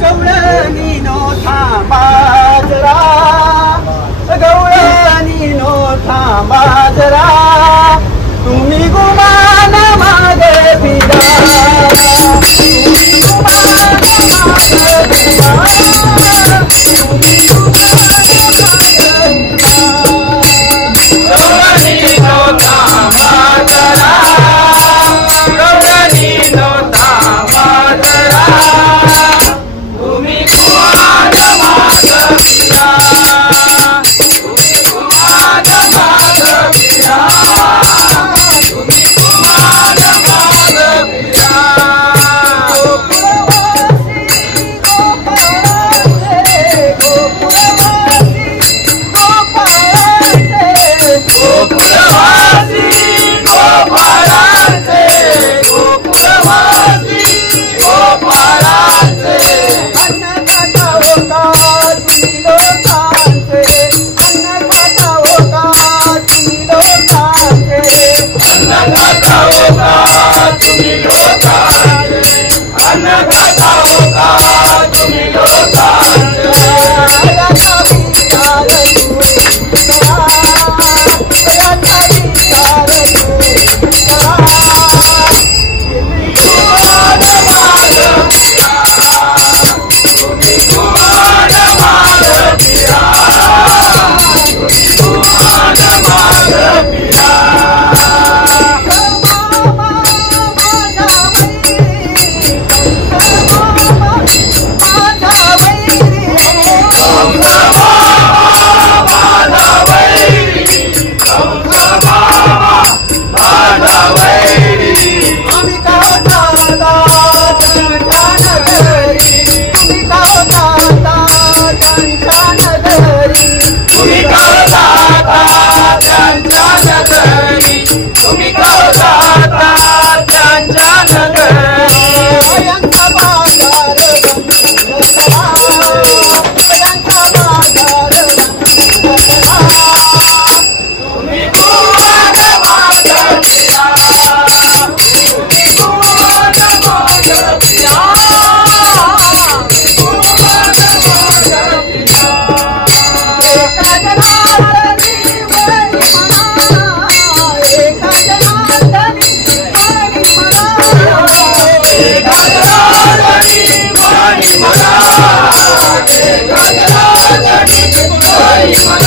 गवळणी no थांबा जरा, गवळणी no थांबा जरा, तुम्ही गुमान मागे फिरा, तुम्ही गुमान मागे फिरा, तुम्ही गुमान मागे फिरा. गवळणी नो थांबा जरा, गवळणी नो थांबा जरा, तुम्ही गुमान मागे फिरा, तुम्ही गुमान मागे फिरा, तुम्ही गुमान मागे फिरा. गोकुळवासी गोपाळांचे, गोकुळवासी गोपाळांचे, अन्न खाताओ का तुम्ही लोकांचे, अन्न खाताओ का तुम्ही लोकांचे, अन्न खाताओ का तुम्ही लोकांचे, अन्न खाताओ का तुम्ही लोकांचे. याचा विचार तुम्ही करा, याचा विचार तुम्ही करा, तुम्ही गुमान मागे फिरा, तुम्ही गुमान मागे फिरा, तुम्ही गुमान मागे फिरा. मामा माझा वैरी, मामा माझा वैरी, मामा माझा वैरी, मामा माझा वैरी. तुम्ही का जाता त्यांच्या नगरी, तुम्ही का जाता त्यांच्या नगरी, तुम्ही का जाता त्यांच्या नगरी, तुम्ही का जाता त्यांच्या नगरी. यांचा बाजार बंद करा, यांचा बाजार बंद करा, तुम्ही गुमान मागे फिरा, तुम्ही गुमान मागे फिरा, तुम्ही गुमान मागे फिरा. एका जनार्दनी वरी म्हणा, एका जनार्दनी वरी म्हणा, एका जनार्दनी वरी म्हणा, एका जनार्दनी वरी म्हणा.